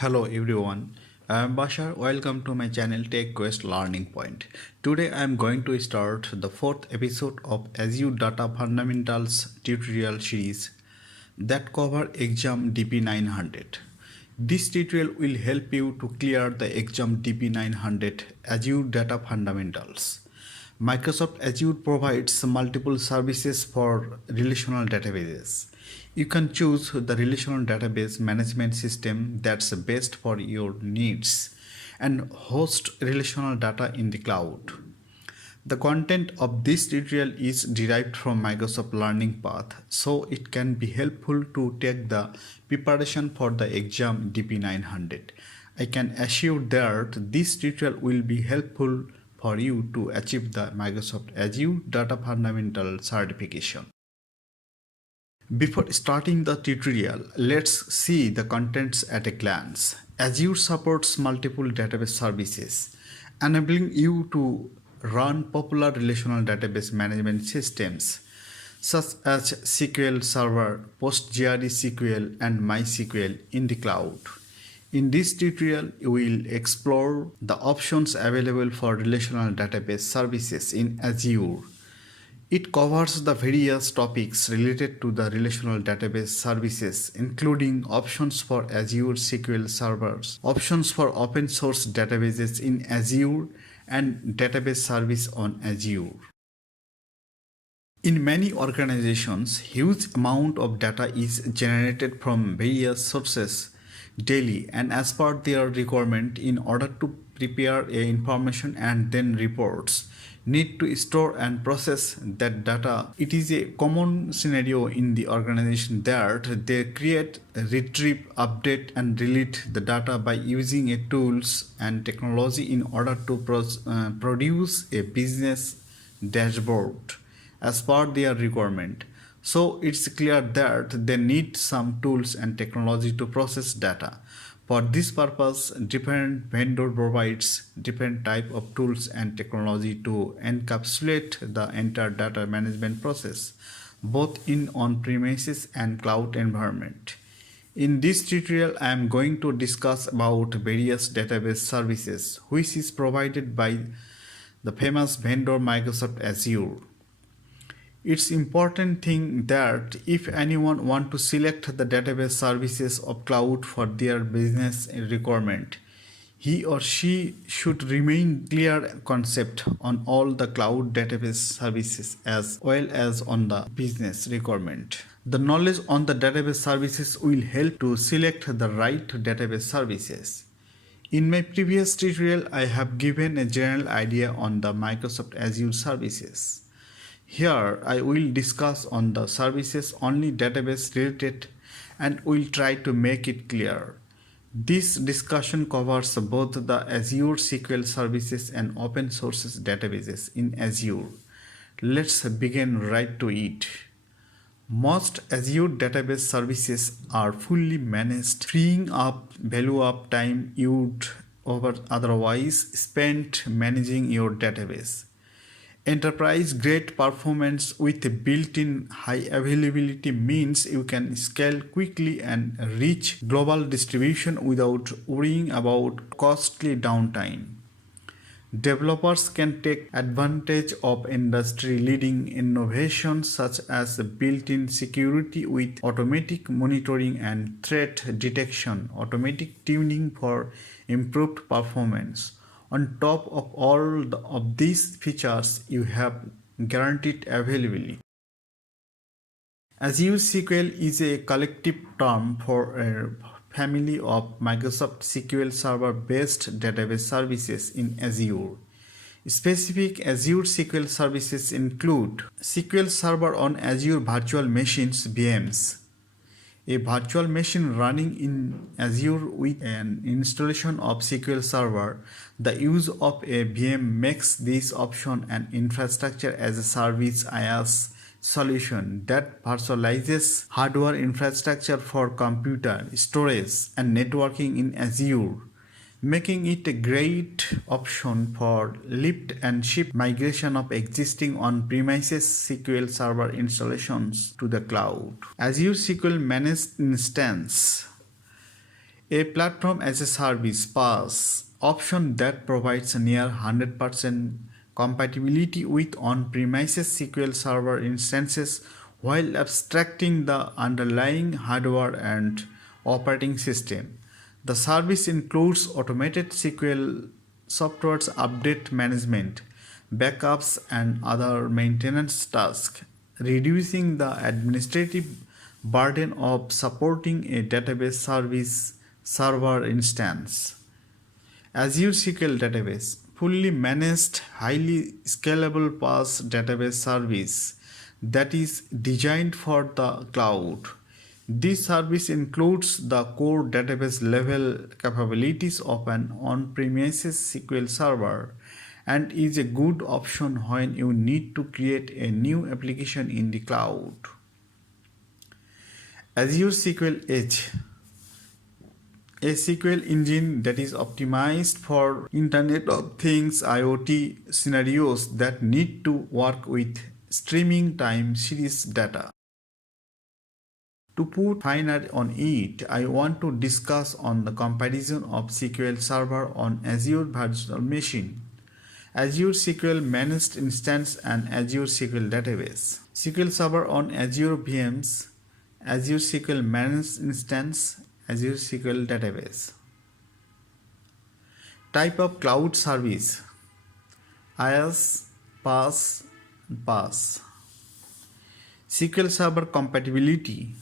Hello everyone, I am Bashar. Welcome to my channel Tech Quest Learning Point. Today I am going to start the fourth episode of Azure Data Fundamentals tutorial series that cover exam DP900. This tutorial will help you to clear the exam DP900 Azure Data Fundamentals. Microsoft Azure provides multiple services for relational databases. You can choose the relational database management system that's best for your needs and host relational data in the cloud. The content of this tutorial is derived from Microsoft Learning Path, so it can be helpful to take the preparation for the exam DP900. I can assure that this tutorial will be helpful for you to achieve the Microsoft Azure Data Fundamental certification. Before starting the tutorial, let's see the contents at a glance. Azure supports multiple database services, enabling you to run popular relational database management systems such as SQL Server, PostgreSQL, and MySQL in the cloud. In this tutorial, we will explore the options available for relational database services in Azure. It covers the various topics related to the relational database services, including options for Azure SQL servers, options for open source databases in Azure, and database service on Azure. In many organizations, huge amount of data is generated from various sources daily and as per their requirement. In order to prepare information and then reports need to store and process that data. It is a common scenario in the organization that they create, retrieve, update and delete the data by using a tools and technology in order to produce a business dashboard as per their requirement. So it's clear that they need some tools and technology to process data. For this purpose, different vendor provides different type of tools and technology to encapsulate the entire data management process, both in on-premises and cloud environment. In this tutorial, I am going to discuss about various database services which is provided by the famous vendor Microsoft Azure. It's important thing that if anyone want to select the database services of cloud for their business requirement, he or she should remain clear concept on all the cloud database services as well as on the business requirement. The knowledge on the database services will help to select the right database services. In my previous tutorial, I have given a general idea on the Microsoft Azure services. Here I will discuss on the services only database related and will try to make it clear. This discussion covers both the Azure SQL services and open source databases in Azure. Let's begin right to it. Most Azure database services are fully managed, freeing up value of time you'd otherwise spent managing your database. Enterprise grade performance with a built-in high availability means you can scale quickly and reach global distribution without worrying about costly downtime. Developers can take advantage of industry-leading innovations such as built-in security with automatic monitoring and threat detection, automatic tuning for improved performance. On top of all of these features, you have guaranteed availability. Azure SQL is a collective term for a family of Microsoft SQL Server based database services in Azure. Specific Azure SQL services include SQL Server on Azure Virtual Machines (VMs), a virtual machine running in Azure with an installation of SQL Server. The use of a VM makes this option an infrastructure as a service IaaS solution that virtualizes hardware infrastructure for computer, storage, and networking in Azure, making it a great option for lift and shift migration of existing on-premises SQL Server installations to the cloud. Azure SQL Managed Instance, A platform as a service PaaS option that provides near 100% compatibility with on-premises SQL Server instances while abstracting the underlying hardware and operating system. The service includes automated SQL software's update management, backups, and other maintenance tasks, reducing the administrative burden of supporting a database service server instance. Azure SQL Database, fully managed, highly scalable PaaS database service that is designed for the cloud. This service includes the core database level capabilities of an on-premises SQL server and is a good option when you need to create a new application in the cloud. Azure SQL Edge, a SQL engine that is optimized for Internet of Things IoT scenarios that need to work with streaming time series data. To put finer on it, I want to discuss on the comparison of SQL Server on Azure Virtual Machine, Azure SQL Managed Instance and Azure SQL Database. SQL Server on Azure VMs, Azure SQL Managed Instance, Azure SQL Database. Type of cloud service: IaaS, PaaS, PaaS. SQL Server compatibility: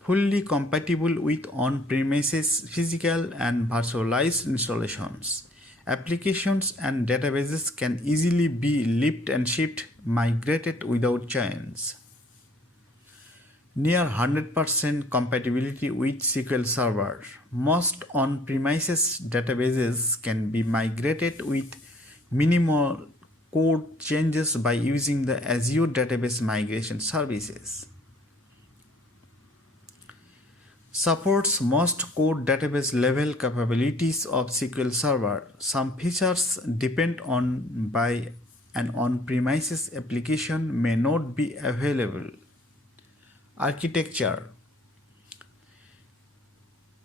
fully compatible with on-premises physical and virtualized installations. Applications and databases can easily be lift and shift, migrated without change. Near 100% compatibility with SQL Server. Most on-premises databases can be migrated with minimal code changes by using the Azure Database Migration Services. Supports most core database level capabilities of SQL Server. Some features depend on by an on-premises application may not be available. Architecture: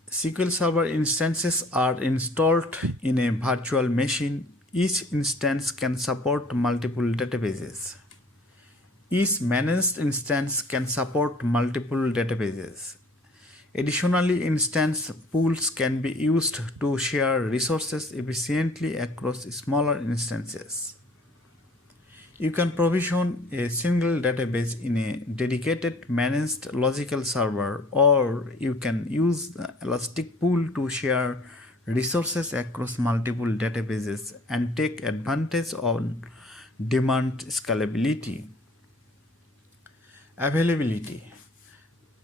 SQL Server instances are installed in a virtual machine. Each instance can support multiple databases. Each managed instance can support multiple databases. Additionally, instance pools can be used to share resources efficiently across smaller instances. You can provision a single database in a dedicated managed logical server, or you can use the Elastic Pool to share resources across multiple databases and take advantage of demand scalability. Availability: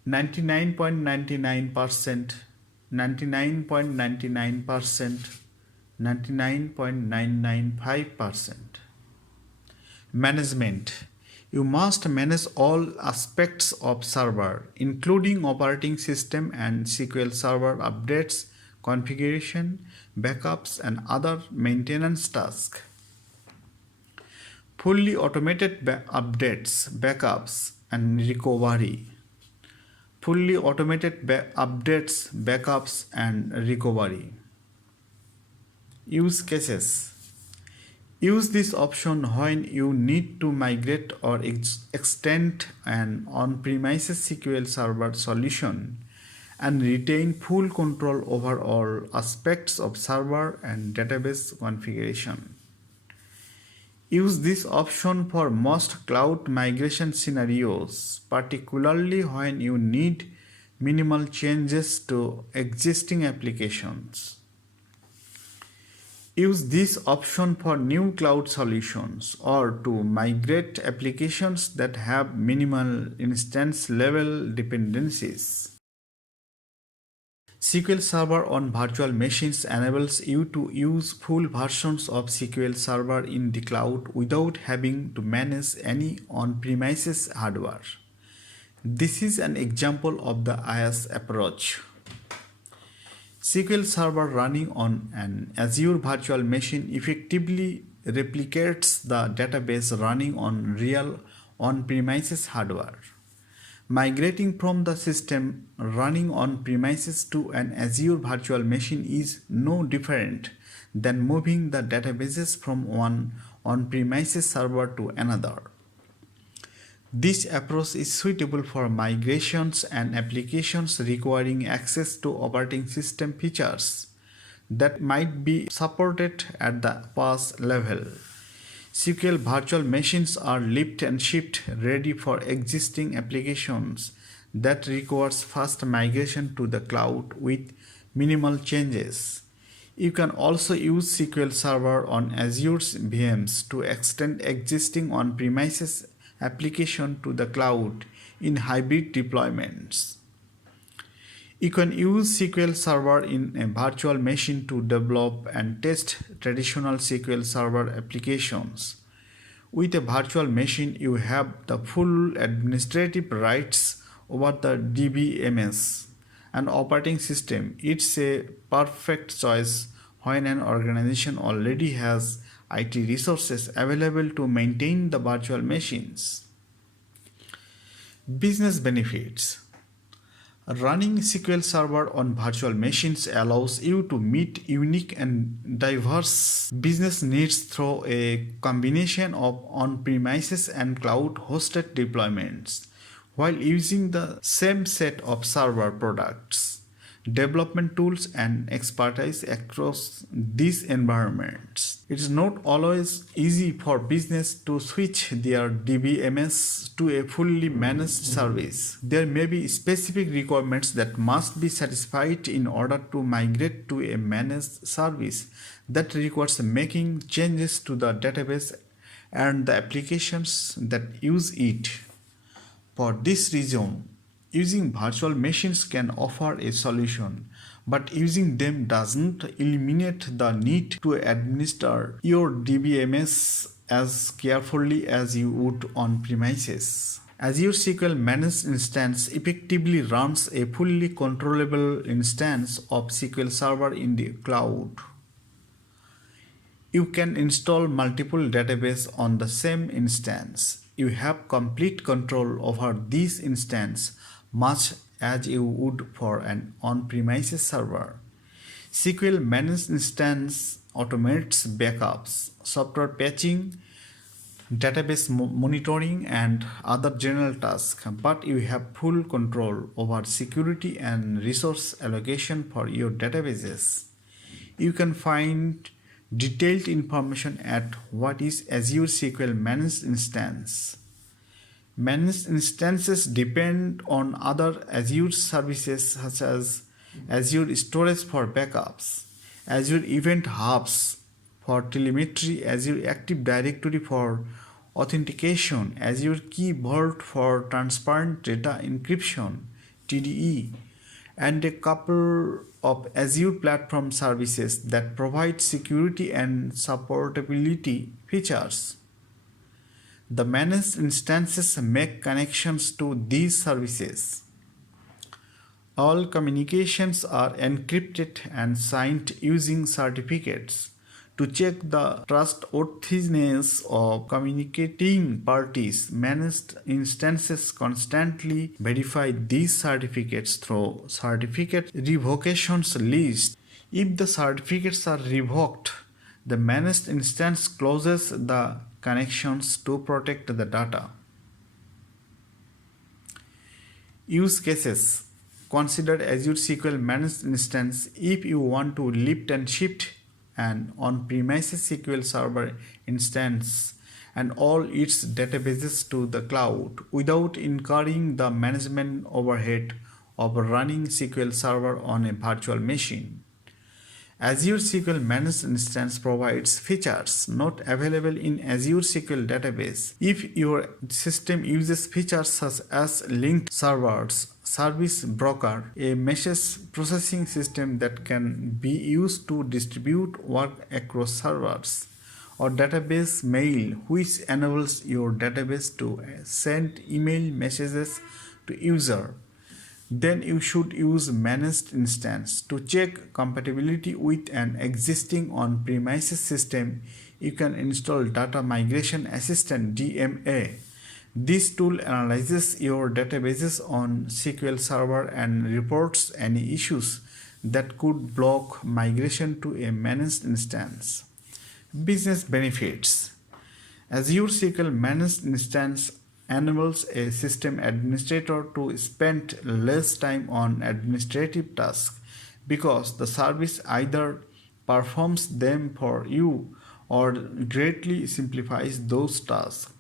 99.99%, 99.99%, 99.995%. Management: you must manage all aspects of server, including operating system and SQL Server updates, configuration, backups, and other maintenance tasks. Fully automated updates, backups, and recovery. Fully automated updates, backups, and recovery. Use cases: use this option when you need to migrate or extend an on-premises SQL Server solution and retain full control over all aspects of server and database configuration. Use this option for most cloud migration scenarios, particularly when you need minimal changes to existing applications. Use this option for new cloud solutions or to migrate applications that have minimal instance level dependencies. SQL Server on virtual machines enables you to use full versions of SQL Server in the cloud without having to manage any on-premises hardware. This is an example of the IaaS approach. SQL Server running on an Azure virtual machine effectively replicates the database running on real on-premises hardware. Migrating from the system running on premises to an Azure virtual machine is no different than moving the databases from one on-premises server to another. This approach is suitable for migrations and applications requiring access to operating system features that might be supported at the PaaS level. SQL virtual machines are lift and shift ready for existing applications that requires fast migration to the cloud with minimal changes. You can also use SQL Server on Azure's VMs to extend existing on-premises application to the cloud in hybrid deployments. You can use SQL Server in a virtual machine to develop and test traditional SQL Server applications. With a virtual machine, you have the full administrative rights over the DBMS and operating system. It's a perfect choice when an organization already has IT resources available to maintain the virtual machines. Business benefits. Running SQL Server on virtual machines allows you to meet unique and diverse business needs through a combination of on-premises and cloud-hosted deployments, while using the same set of server products, development tools, and expertise across these environments. It is not always easy for business to switch their DBMS to a fully managed service. There may be specific requirements that must be satisfied in order to migrate to a managed service that requires making changes to the database and the applications that use it. For this reason, using virtual machines can offer a solution, but using them doesn't eliminate the need to administer your DBMS as carefully as you would on premises. Azure SQL Managed Instance effectively runs a fully controllable instance of SQL Server in the cloud. You can install multiple databases on the same instance. You have complete control over this instance, much as you would for an on-premises server. SQL Managed Instance automates backups, software patching, database monitoring, and other general tasks, but you have full control over security and resource allocation for your databases. You can find detailed information at what is Azure SQL Managed Instance. Managed instances depend on other Azure services such as Azure Storage for backups, Azure Event Hubs for telemetry, Azure Active Directory for authentication, Azure Key Vault for transparent data encryption (TDE), and a couple of Azure Platform Services that provide security and supportability features. The managed instances make connections to these services. All communications are encrypted and signed using certificates. To check the trustworthiness of communicating parties, managed instances constantly verify these certificates through certificate revocations list. If the certificates are revoked, the managed instance closes the connections to protect the data. Use cases. Consider Azure SQL Managed Instance if you want to lift and shift an on-premises SQL Server instance and all its databases to the cloud without incurring the management overhead of running SQL Server on a virtual machine. Azure SQL Managed Instance provides features not available in Azure SQL Database. If your system uses features such as linked servers, service broker, a message processing system that can be used to distribute work across servers, or database mail, which enables your database to send email messages to user, then you should use managed instance. To check compatibility with an existing on-premises system, you can install Data Migration Assistant (DMA). This tool analyzes your databases on SQL Server and reports any issues that could block migration to a managed instance. Business benefits. Azure SQL Managed Instance enables a system administrator to spend less time on administrative tasks because the service either performs them for you or greatly simplifies those tasks.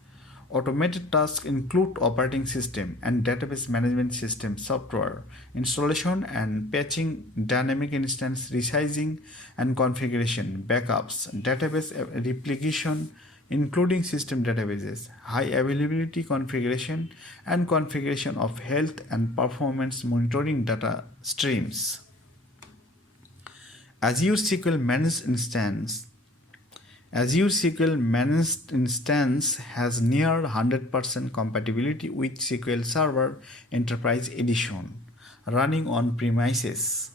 Automated tasks include operating system and database management system software, installation and patching, dynamic instance resizing and configuration, backups, database replication, including system databases, high availability configuration, and configuration of health and performance monitoring data streams. Azure SQL Managed Instance Azure SQL Managed Instance has near 100% compatibility with SQL Server Enterprise Edition running on premises.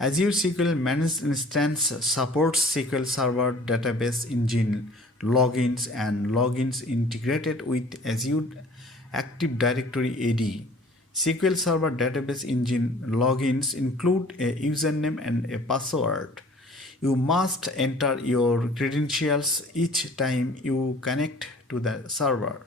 Azure SQL Managed Instance supports SQL Server Database Engine logins and logins integrated with Azure Active Directory AD. SQL Server Database Engine logins include a username and a password. You must enter your credentials each time you connect to the server.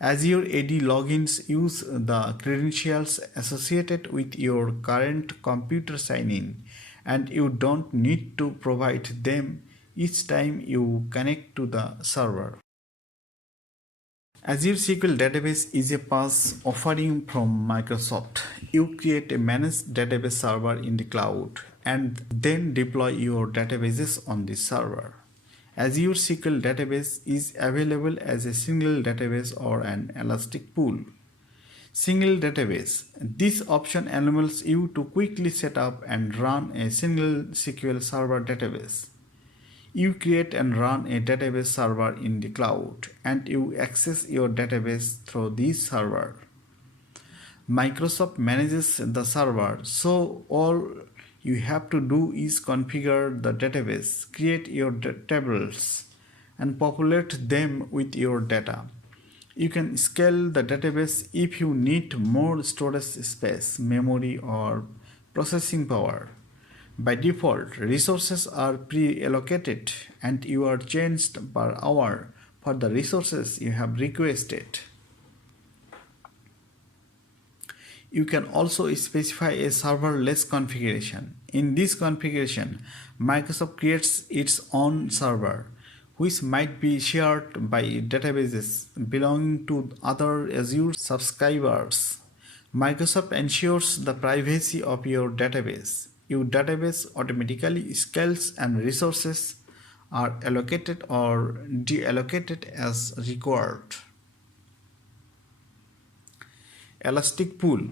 Azure AD logins use the credentials associated with your current computer sign-in, and you don't need to provide them each time you connect to the server. Azure SQL Database is a PaaS offering from Microsoft. You create a managed database server in the cloud and then deploy your databases on the server. Azure SQL Database is available as a single database or an elastic pool. Single database. This option enables you to quickly set up and run a single SQL Server database. You create and run a database server in the cloud, and you access your database through this server. Microsoft manages the server, so all you have to do is configure the database, create your tables, and populate them with your data. You can scale the database if you need more storage space, memory, or processing power. By default, resources are pre-allocated and you are charged per hour for the resources you have requested. You can also specify a serverless configuration. In this configuration, Microsoft creates its own server, which might be shared by databases belonging to other Azure subscribers. Microsoft ensures the privacy of your database. Your database automatically scales and resources are allocated or deallocated as required. Elastic Pool.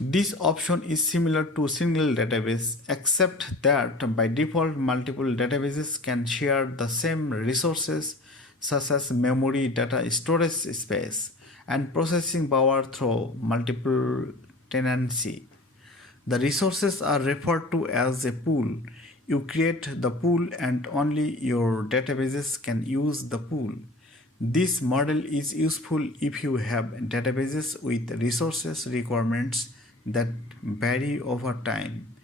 This option is similar to single database except that by default multiple databases can share the same resources such as memory, data storage space, and processing power through multiple tenancy. The resources are referred to as a pool. You create the pool and only your databases can use the pool. This model is useful if you have databases with resources requirements that vary over time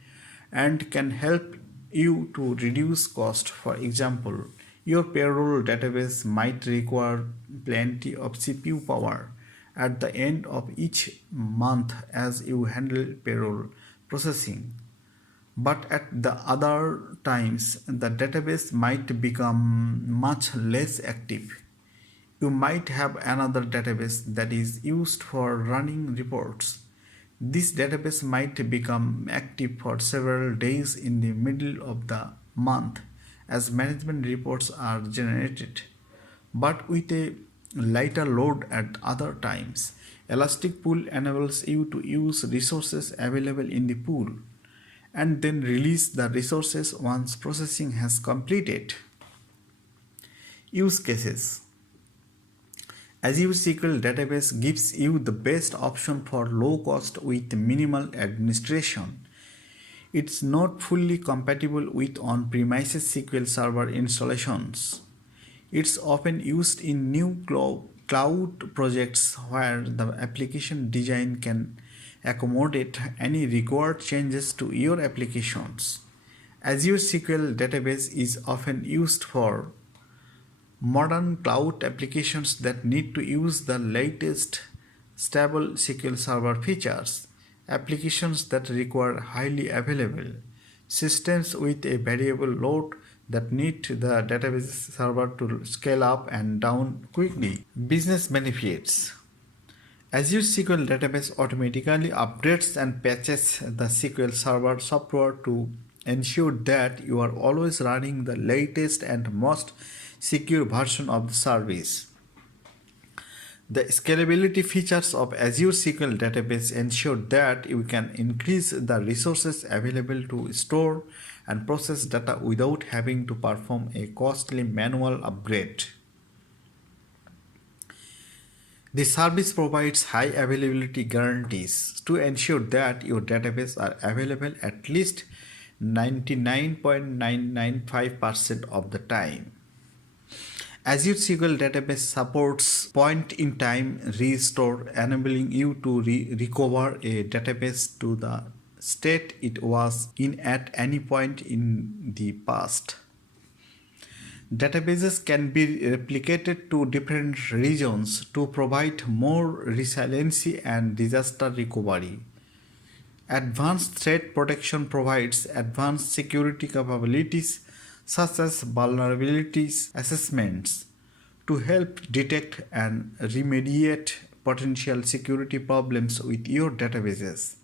and can help you to reduce cost. For example, your payroll database might require plenty of CPU power at the end of each month as you handle payroll processing. But at the other times, the database might become much less active. You might have another database that is used for running reports. This database might become active for several days in the middle of the month as management reports are generated, but with a lighter load at other times. Elastic Pool enables you to use resources available in the pool and then release the resources once processing has completed. Use cases. Azure SQL Database gives you the best option for low cost with minimal administration. It's not fully compatible with on-premises SQL Server installations. It's often used in new cloud projects where the application design can accommodate any required changes to your applications. Azure SQL database is often used for modern cloud applications that need to use the latest stable SQL Server features, applications that require highly available systems with a variable load that need the database server to scale up and down quickly. Business benefits. Azure SQL Database automatically updates and patches the SQL Server software to ensure that you are always running the latest and most secure version of the service. The scalability features of Azure SQL Database ensure that you can increase the resources available to store and process data without having to perform a costly manual upgrade. The service provides high availability guarantees to ensure that your database are available at least 99.995% of the time. Azure SQL Database supports point-in-time restore, enabling you to recover a database to the state it was in at any point in the past. Databases can be replicated to different regions to provide more resiliency and disaster recovery. Advanced threat protection provides advanced security capabilities such as vulnerabilities assessments to help detect and remediate potential security problems with your databases.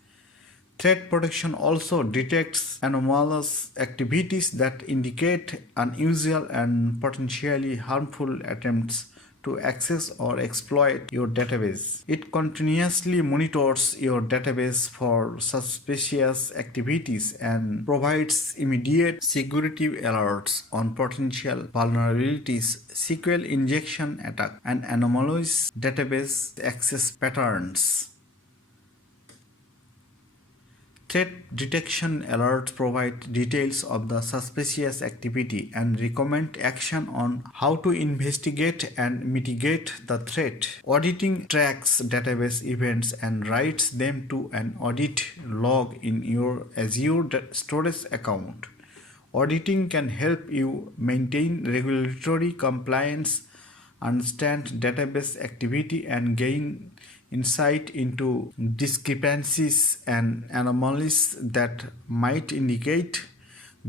Threat protection also detects anomalous activities that indicate unusual and potentially harmful attempts to access or exploit your database. It continuously monitors your database for suspicious activities and provides immediate security alerts on potential vulnerabilities, SQL injection attack, and anomalous database access patterns. Threat detection alerts provide details of the suspicious activity and recommend action on how to investigate and mitigate the threat. Auditing tracks database events and writes them to an audit log in your Azure storage account. Auditing can help you maintain regulatory compliance, understand database activity, and gain insight into discrepancies and anomalies that might indicate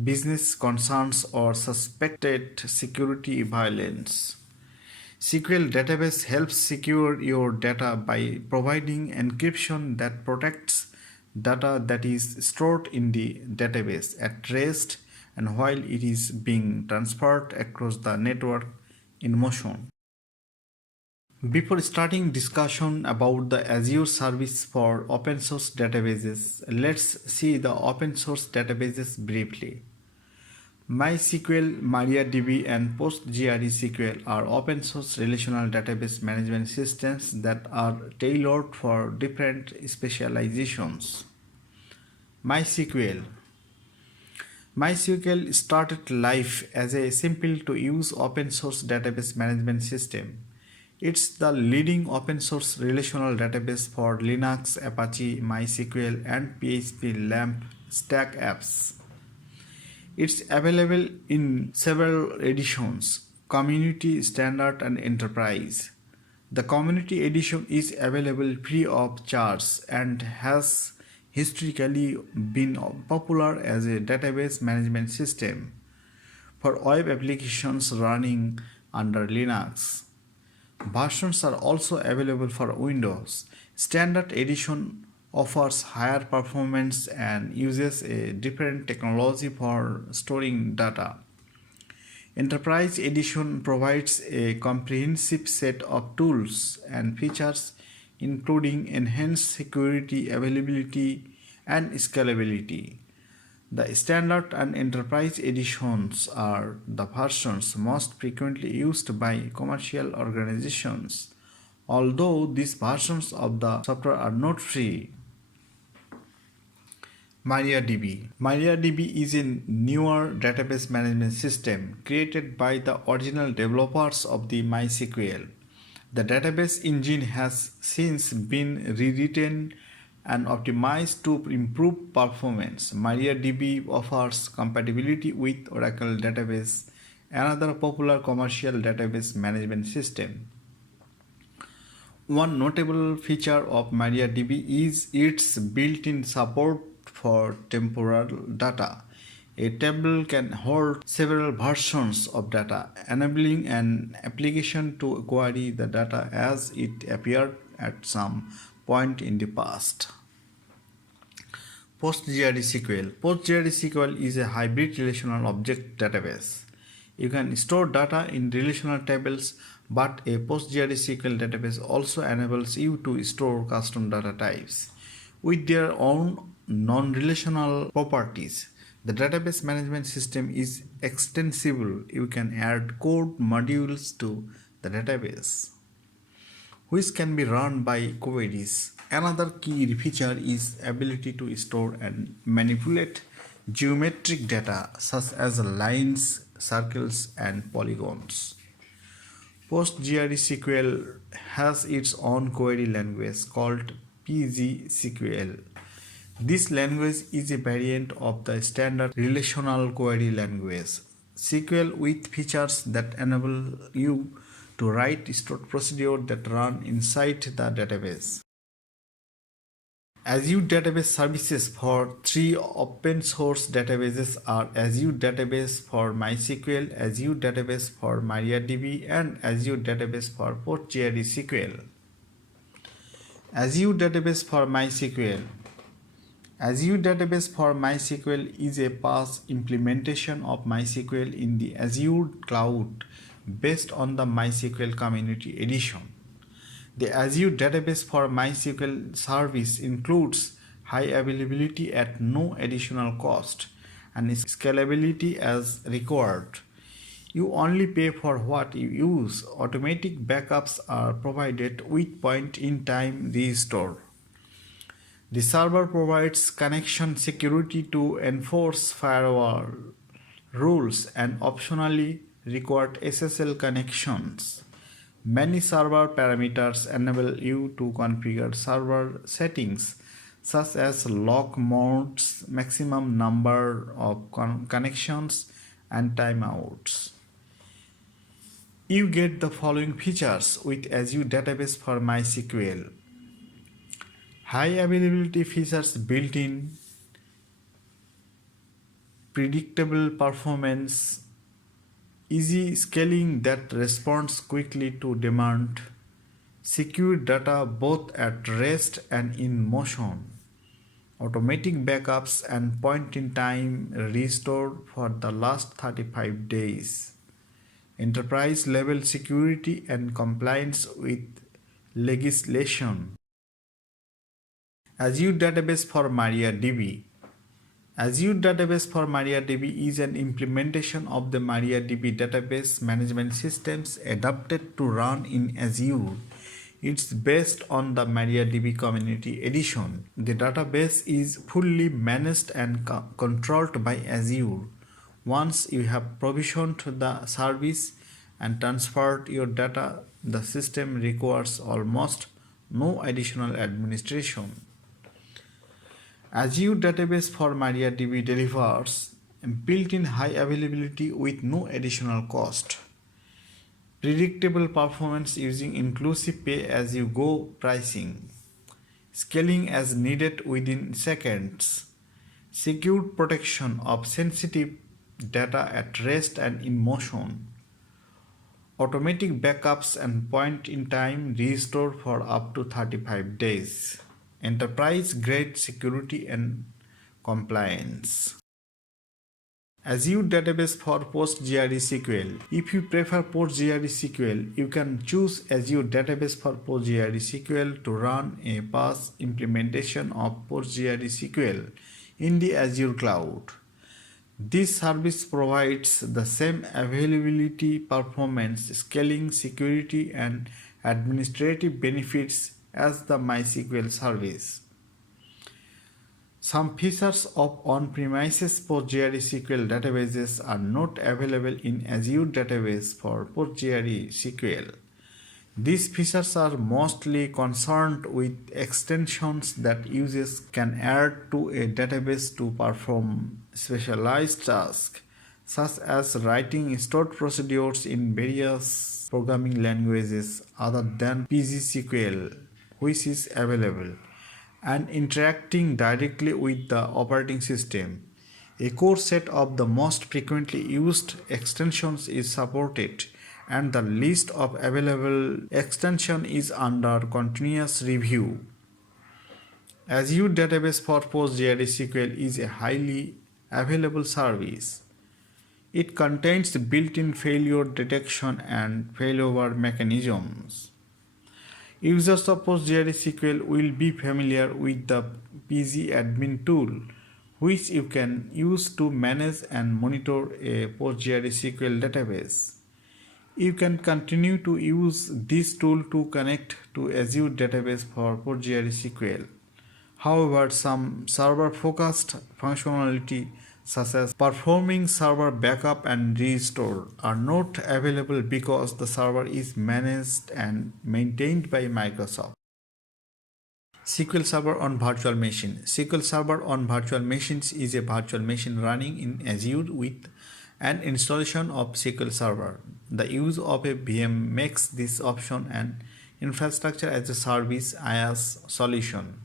business concerns or suspected security violence. SQL database helps secure your data by providing encryption that protects data that is stored in the database at rest and while it is being transferred across the network in motion. Before starting discussion about the Azure service for open source databases, let's see the open source databases briefly. MySQL, MariaDB, and PostgreSQL are open source relational database management systems that are tailored for different specializations. MySQL MySQL started life as a simple to use open source database management system. It's the leading open source relational database for Linux, Apache, MySQL, and PHP LAMP stack apps. It's available in several editions: Community, Standard, and Enterprise. The Community Edition is available free of charge and has historically been popular as a database management system for web applications running under Linux. Versions are also available for Windows. Standard Edition offers higher performance and uses a different technology for storing data. Enterprise Edition provides a comprehensive set of tools and features including enhanced security, availability, and scalability. The Standard and Enterprise editions are the versions most frequently used by commercial organizations, although these versions of the software are not free. MariaDB. MariaDB is a newer database management system created by the original developers of the MySQL. The database engine has since been rewritten and optimized to improve performance. MariaDB offers compatibility with Oracle database, another popular commercial database management system. One notable feature of MariaDB is its built-in support for temporal data. A table can hold several versions of data, enabling an application to query the data as it appeared at some point in the past. PostgreSQL. PostgreSQL is a hybrid relational object database. You can store data in relational tables, but a PostgreSQL database also enables you to store custom data types with their own non-relational properties. The database management system is extensible. You can add code modules to the database, which can be run by queries. Another key feature is ability to store and manipulate geometric data such as lines, circles, and polygons. PostgreSQL has its own query language called PostgreSQL. This language is a variant of the standard relational query language SQL with features that enable you to write stored procedures that run inside the database. Azure Database Services for three open source databases are Azure Database for MySQL, Azure Database for MariaDB, and Azure Database for PostgreSQL. Azure Database for MySQL. Azure Database for MySQL is a PaaS implementation of MySQL in the Azure cloud based on the MySQL Community Edition. The Azure Database for MySQL service includes high availability at no additional cost and scalability as required. You only pay for what you use. Automatic backups are provided with point-in-time restore. The server provides connection security to enforce firewall rules and optionally required SSL connections. Many server parameters enable you to configure server settings such as log modes, maximum number of connections, and timeouts. You get the following features with Azure Database for MySQL. High availability features built in, predictable performance, easy scaling that responds quickly to demand, secure data both at rest and in motion, automatic backups and point-in-time restore for the last 35 days, enterprise level security and compliance with legislation. Azure Database for MariaDB. Azure Database for MariaDB is an implementation of the MariaDB database management systems adapted to run in Azure. It's based on the MariaDB Community Edition. The database is fully managed and controlled by Azure. Once you have provisioned the service and transferred your data, the system requires almost no additional administration. Azure Database for MariaDB delivers built-in high availability with no additional cost, predictable performance using inclusive pay-as-you-go pricing, scaling as needed within seconds, secure protection of sensitive data at rest and in motion, automatic backups and point-in-time restore for up to 35 days. Enterprise-grade security and compliance. Azure Database for PostgreSQL. If you prefer PostgreSQL, you can choose Azure Database for PostgreSQL to run a PaaS implementation of PostgreSQL in the Azure cloud. This service provides the same availability, performance, scaling, security, and administrative benefits as the MySQL service. Some features of on-premises PostgreSQL databases are not available in Azure database for PostgreSQL. These features are mostly concerned with extensions that users can add to a database to perform specialized tasks, such as writing stored procedures in various programming languages other than PostgreSQL, which is available, and interacting directly with the operating system. A core set of the most frequently used extensions is supported, and the list of available extensions is under continuous review. Azure Database for PostgreSQL is a highly available service. It contains built-in failure detection and failover mechanisms. Users of PostgreSQL will be familiar with the pgadmin tool, which you can use to manage and monitor a PostgreSQL database. You can continue to use this tool to connect to Azure Database for PostgreSQL. However, some server-focused functionality such as performing server backup and restore are not available because the server is managed and maintained by Microsoft. SQL Server on Virtual Machine. SQL Server on Virtual Machines is a virtual machine running in Azure with an installation of SQL Server. The use of a VM makes this option an infrastructure as a service IaaS solution.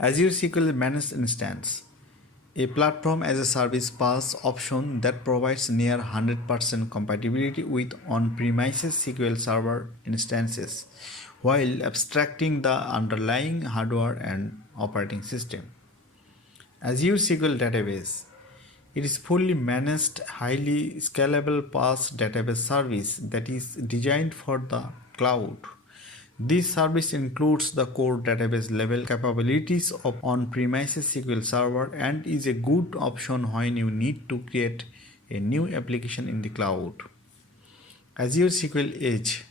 Azure SQL Managed Instance, a platform as a service PaaS option that provides near 100% compatibility with on-premises SQL Server instances while abstracting the underlying hardware and operating system. Azure SQL Database. It is fully managed, highly scalable PaaS database service that is designed for the cloud. This service includes the core database level capabilities of on-premises SQL Server and is a good option when you need to create a new application in the cloud. Azure SQL Edge,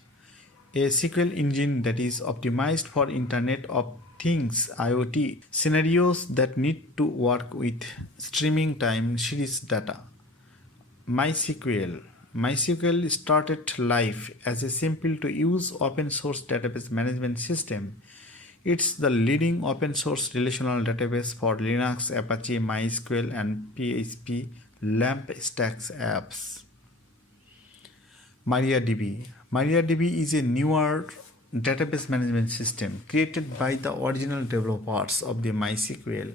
a SQL engine that is optimized for Internet of Things IoT scenarios that need to work with streaming time series data. MySQL. MySQL started life as a simple to use open source database management system. It's the leading open source relational database for Linux, Apache, MySQL, and PHP LAMP stacks apps. MariaDB. MariaDB is a newer database management system created by the original developers of the MySQL.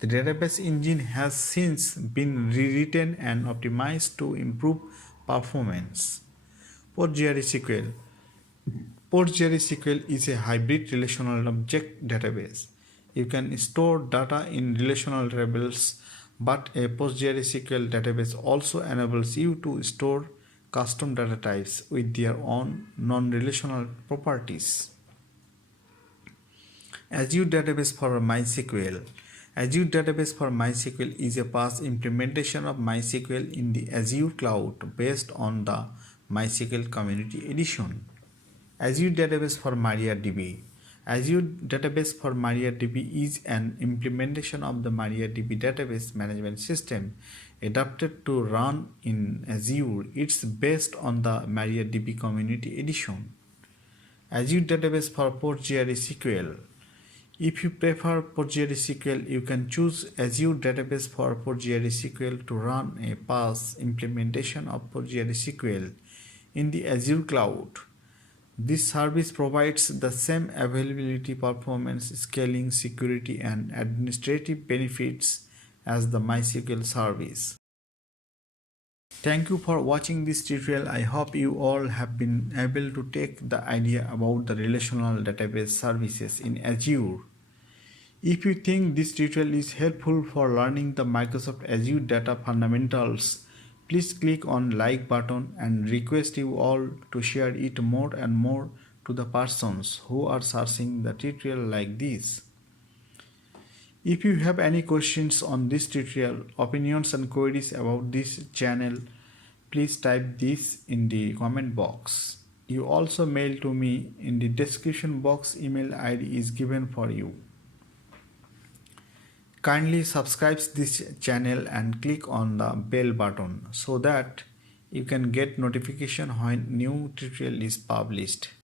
The database engine has since been rewritten and optimized to improve performance. PostgreSQL. PostgreSQL is a hybrid relational object database. You can store data in relational tables, but a PostgreSQL database also enables you to store custom data types with their own non-relational properties. Azure Database for MySQL. Azure Database for MySQL is a PaaS implementation of MySQL in the Azure cloud based on the MySQL Community Edition. Azure Database for MariaDB. Azure Database for MariaDB is an implementation of the MariaDB database management system adapted to run in Azure. It's based on the MariaDB Community Edition. Azure Database for PostgreSQL. If you prefer PostgreSQL, you can choose Azure Database for PostgreSQL to run a PaaS implementation of PostgreSQL in the Azure cloud. This service provides the same availability, performance, scaling, security, and administrative benefits as the MySQL service. Thank you for watching this tutorial. I hope you all have been able to take the idea about the relational database services in Azure. If you think this tutorial is helpful for learning the Microsoft Azure Data Fundamentals, please click on like button and request you all to share it more and more to the persons who are searching the tutorial like this. If you have any questions on this tutorial, opinions and queries about this channel, please type this in the comment box. You also mail to me in the description box. Email ID is given for you. Kindly subscribe this channel and click on the bell button so that you can get notification when new tutorial is published.